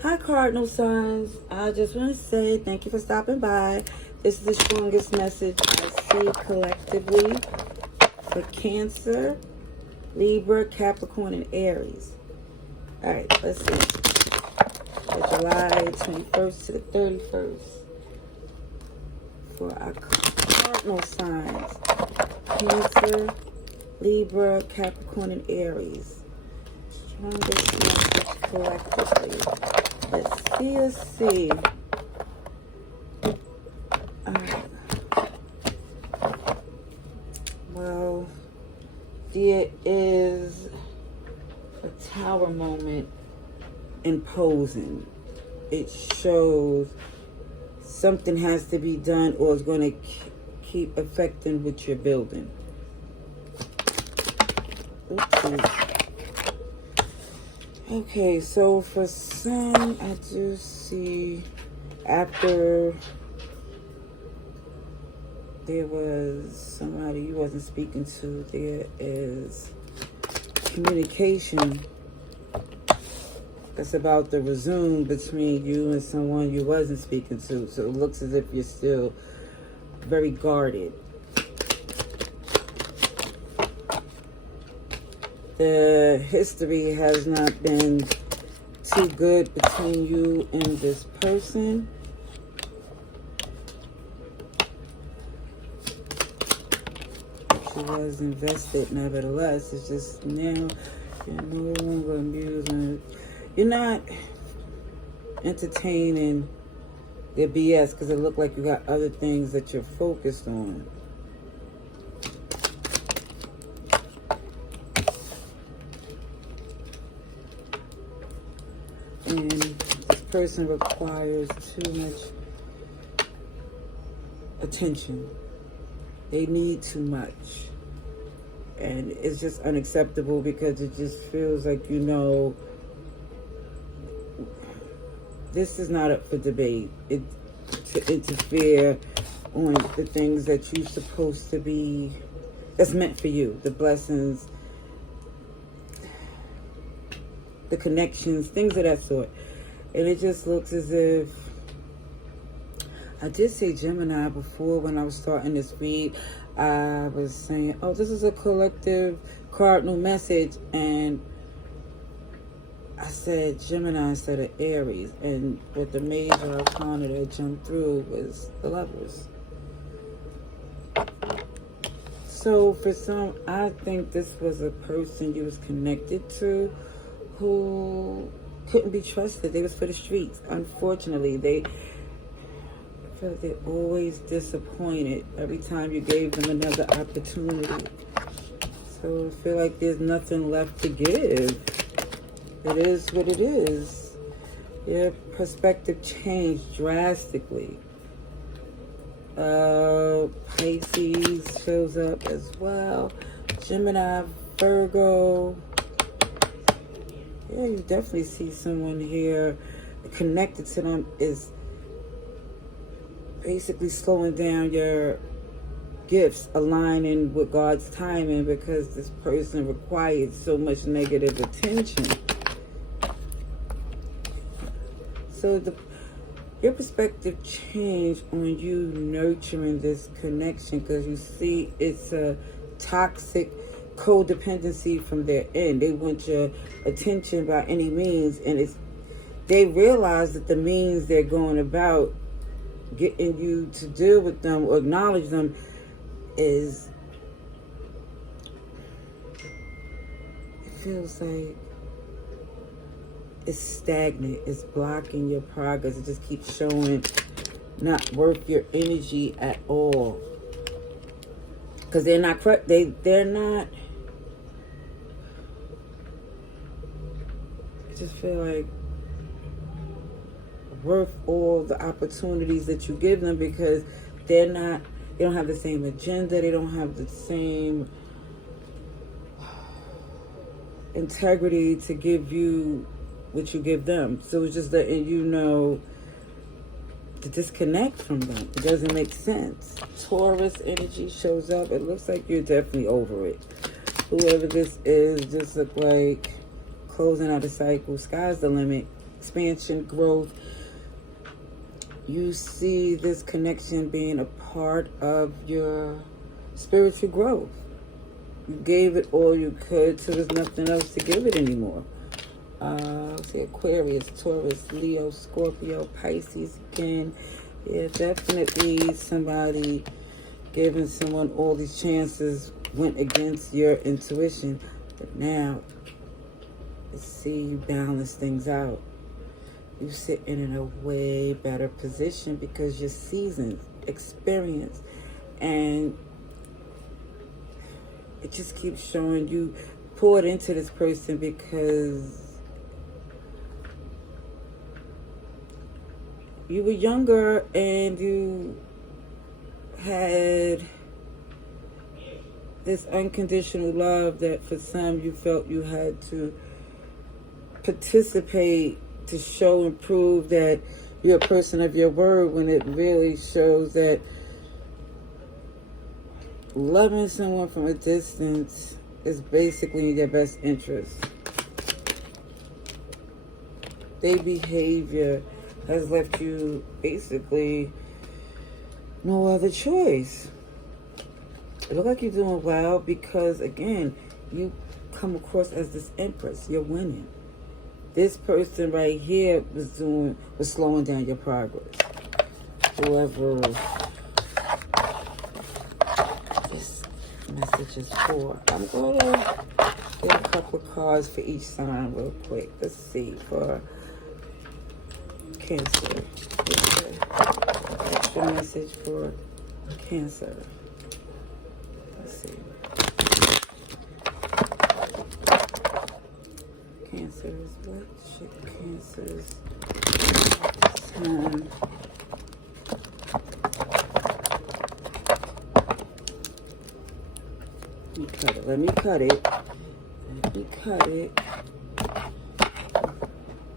Hi, Cardinal signs. I just want to say thank you for stopping by. This is the strongest message I see collectively for Cancer, Libra, Capricorn, and Aries. All right, let's see. For July 21st to the 31st. For our Cardinal signs, Cancer, Libra, Capricorn, and Aries. Strongest message collectively. Let's see. Alright. Well, there is a tower moment imposing. It shows something has to be done or it's going to keep affecting what you're building. Oopsie. Okay, so for some, I do see after there was somebody you wasn't speaking to, there is communication that's about to resume between you and someone you wasn't speaking to. So it looks as if you're still very guarded. The history has not been too good between you and this person. She was invested, nevertheless. It's just now you're no longer amusing. You're not entertaining the BS because it looked like you got other things that you're focused on. And this person requires too much attention. They need too much. And it's just unacceptable because it just feels like, you know, this is not up for debate. To interfere on the things that you're supposed to be, that's meant for you. The blessings, the connections, things of that sort. And it just looks as if, I did say Gemini before when I was starting this read. I was saying, oh, this is a collective cardinal message. And I said Gemini instead of Aries. And what the major arcana that jumped through was the Lovers. So for some, I think this was a person you was connected to who couldn't be trusted. They was for the streets. Unfortunately, I feel like they're always disappointed every time you gave them another opportunity. So I feel like there's nothing left to give. It is what it is. Your perspective changed drastically. Pisces shows up as well. Gemini, Virgo. Yeah, you definitely see someone here connected to them is basically slowing down your gifts, aligning with God's timing because this person required so much negative attention. So your perspective changed on you nurturing this connection because you see it's a toxic codependency from their end. They want your attention by any means, and they realize that the means they're going about getting you to deal with them or acknowledge them is, it feels like it's stagnant. It's blocking your progress. It just keeps showing not worth your energy at all. Because they're not, they're not, I just feel like worth all the opportunities that you give them because they don't have the same agenda. They don't have the same integrity to give you what you give them. So it's just letting you know to disconnect from them. It doesn't make sense. Taurus energy shows up. It looks like you're definitely over it. Whoever this is just look like closing out a cycle. Sky's the limit. expansion, growth. You see this connection being a part of your spiritual growth. You gave it all you could, so there's nothing else to give it anymore. Let's see, Aquarius, Taurus, Leo, Scorpio, Pisces again. Yeah, definitely somebody giving someone all these chances went against your intuition. But now, let's see you balance things out. You're sitting in a way better position because you're seasoned, experienced, and it just keeps showing you poured into this person because you were younger and you had this unconditional love that for some you felt you had to participate to show and prove that you're a person of your word, when it really shows that loving someone from a distance is basically in their best interest. Their behavior has left you basically no other choice. It looks like you're doing well because, again, you come across as this empress. You're winning. This person right here was slowing down your progress. Whoever this message is for. I'm going to get a couple of cards for each sign real quick. Let's see, for Cancer. What's your message for Cancer? Let's see. Cancers, what should Cancers Let me cut it.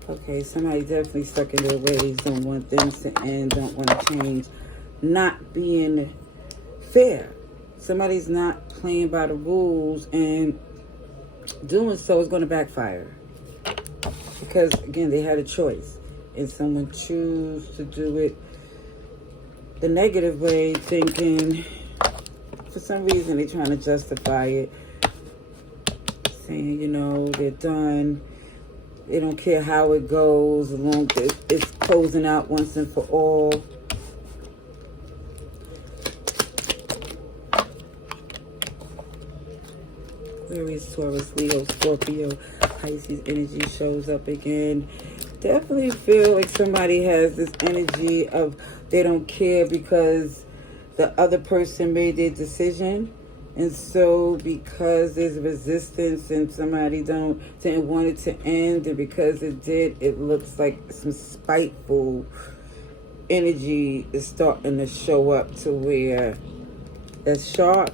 Okay, somebody definitely stuck in their ways, don't want things to end, don't want to change, not being fair. Somebody's not playing by the rules, and doing so is going to backfire. Because, again, they had a choice, and someone choose to do it the negative way, thinking, for some reason, they're trying to justify it, saying, they're done. They don't care how it goes, as long as it's closing out once and for all. Aquarius, Taurus, Leo, Scorpio, Pisces energy shows up again. Definitely feel like somebody has this energy of they don't care because the other person made their decision. And so because there's resistance and somebody didn't want it to end, and because it did, it looks like some spiteful energy is starting to show up to where that sharp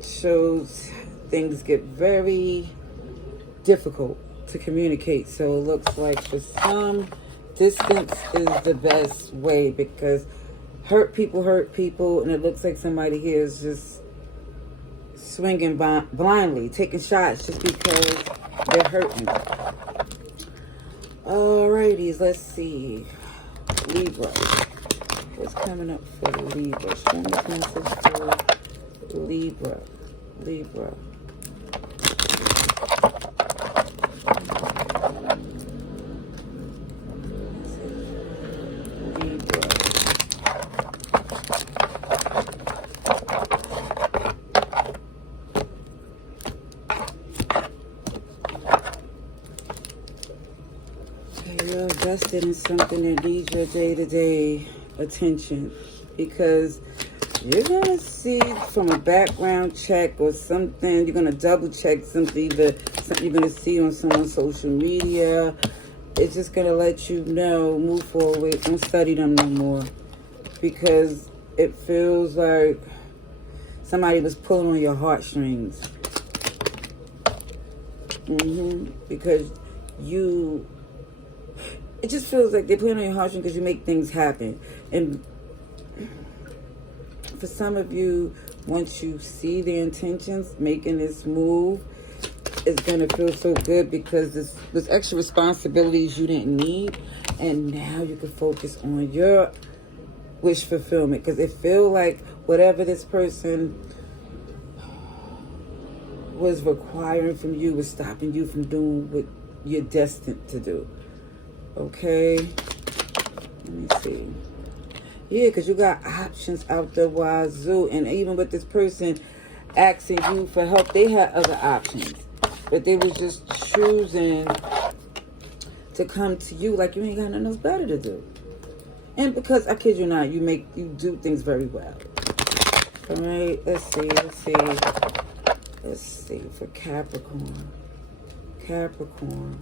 shows things get very difficult to communicate. So it looks like for some, distance is the best way because hurt people, and it looks like somebody here is just swinging blindly, taking shots just because they're hurting. Alrighties, let's see. Libra. What's coming up for Libra? Strongest message for Libra. Libra. You're invested in something that needs your day-to-day attention, because you're going to see from a background check or something, you're going to double check something, either something you're going to see on someone's social media. It's just going to let you know, move forward, don't study them no more, because it feels like somebody was pulling on your heartstrings. Because it just feels like they're pulling on your heartstrings because you make things happen. And for some of you, once you see their intentions, making this move, is going to feel so good because there's extra responsibilities you didn't need. And now you can focus on your wish fulfillment. Because it feel like whatever this person was requiring from you was stopping you from doing what you're destined to do. Okay? Let me see. Yeah, because you got options out the wazoo. And even with this person asking you for help, they had other options. But they was just choosing to come to you like you ain't got nothing else better to do. And because, I kid you not, you do things very well. All right, let's see, for Capricorn. Capricorn.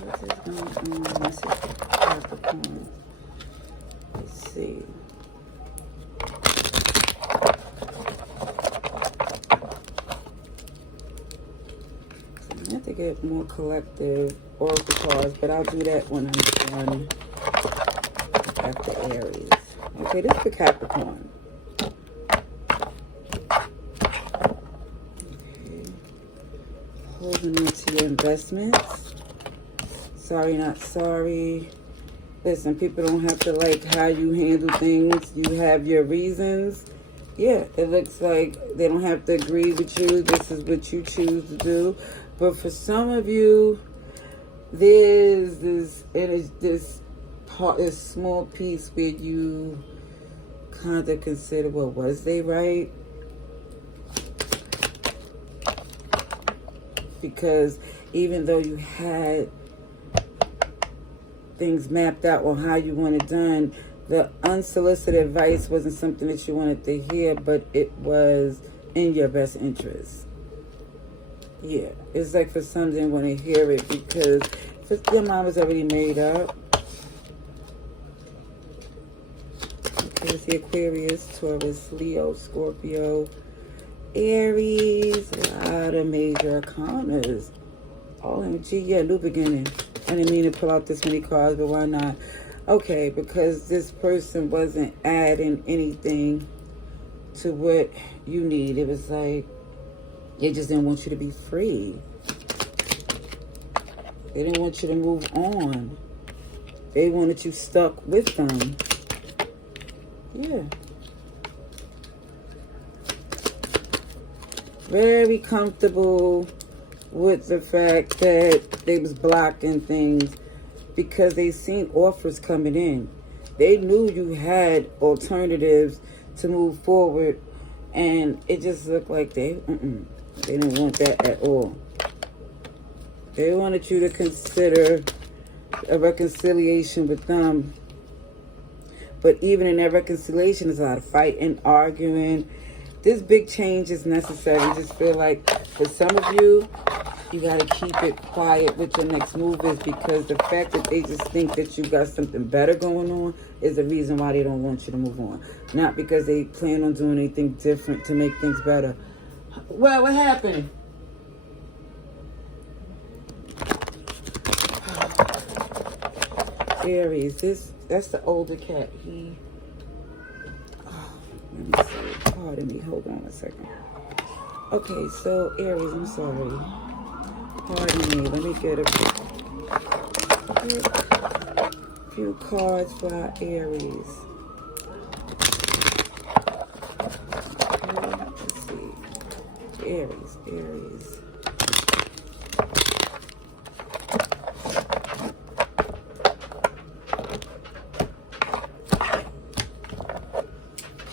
What is going on? This is Capricorn. Let's see. I have to get more collective oracle cards, but I'll do that when I'm done after Aries. Okay, this is for Capricorn. Okay. Holding on to your investments. Sorry, not sorry. Listen, people don't have to like how you handle things. You have your reasons. Yeah, it looks like they don't have to agree with you. This is what you choose to do. But for some of you, there's this small piece where you kind of consider, well, was they right? Because even though you had things mapped out on how you want it done, the unsolicited advice wasn't something that you wanted to hear, but it was in your best interest. Yeah, it's like for some they want to hear it because your mind was already made up. Okay, let's see, Aquarius, Taurus, Leo, Scorpio, Aries, a lot of major arcanas. OMG, yeah, new beginning. I didn't mean to pull out this many cards, but why not? Okay, because this person wasn't adding anything to what you need. It was like they just didn't want you to be free. They didn't want you to move on. They wanted you stuck with them. Yeah. Very comfortable with the fact that they was blocking things because they seen offers coming in. They knew you had alternatives to move forward, and it just looked like they didn't want that at all. They wanted you to consider a reconciliation with them. But even in that reconciliation, there's a lot of fighting, arguing. This big change is necessary. I just feel like for some of you, you got to keep it quiet what your next move is, because the fact that they just think that you got something better going on is the reason why they don't want you to move on. Not because they plan on doing anything different to make things better. Well, what happened? Aries, that's the older cat. Let me see. Pardon me. Hold on a second. Okay, so Aries, I'm sorry. Pardon me. Let me get a few cards for our Aries. Okay, let's see. Aries.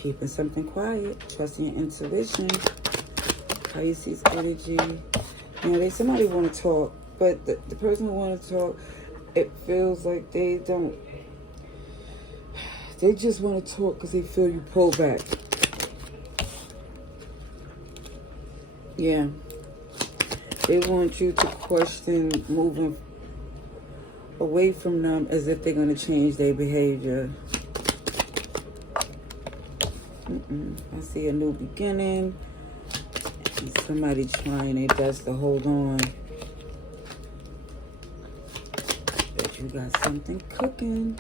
Keeping something quiet, trusting your intuition. Pisces energy. Somebody want to talk, but the person who want to talk, it feels like they just want to talk because they feel you pull back. Yeah. They want you to question moving away from them as if they're going to change their behavior. I see a new beginning. And somebody trying their best to hold on. But you got something cooking.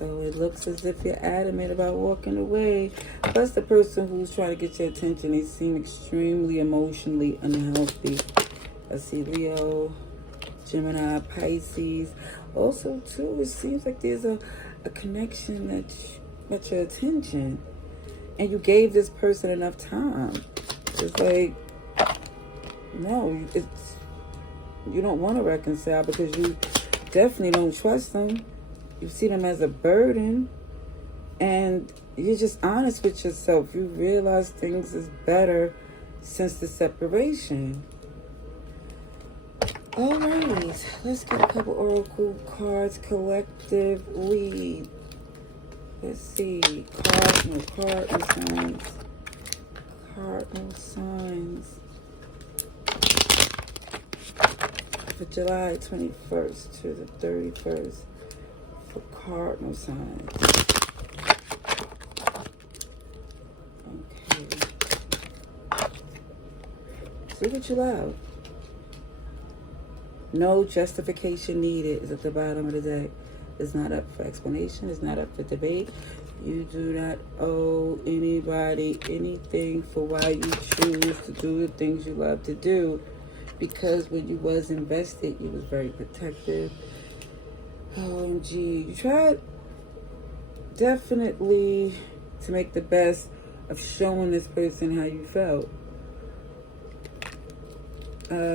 So it looks as if you're adamant about walking away. Plus the person who's trying to get your attention, they seem extremely emotionally unhealthy. I see Leo, Gemini, Pisces. Also, too, it seems like there's a connection that got your attention. And you gave this person enough time. It's like, no, you don't want to reconcile because you definitely don't trust them. You see them as a burden. And you're just honest with yourself. You realize things is better since the separation. Alright, let's get a couple oracle cards. Collective weed. Let's see. Cardinal signs. Cardinal signs. For July 21st to the 31st. For cardinal signs. Okay. See what you love. No justification needed is at the bottom of the deck. It's not up for explanation. It's not up for debate. You do not owe anybody anything for why you choose to do the things you love to do. Because when you was invested, you was very protective. OMG. You tried definitely to make the best of showing this person how you felt.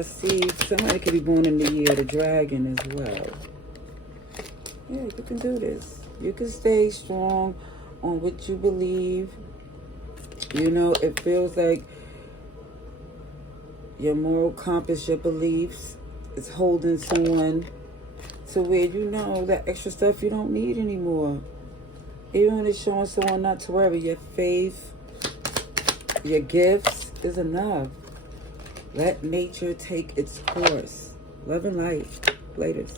See, somebody could be born in the year of the dragon as well. Yeah, you can do this. You can stay strong on what you believe. You know, it feels like your moral compass, your beliefs is holding someone to where you know that extra stuff you don't need anymore. Even when it's showing someone not to worry, your faith, your gifts is enough. Let nature take its course. Love and light. Laters.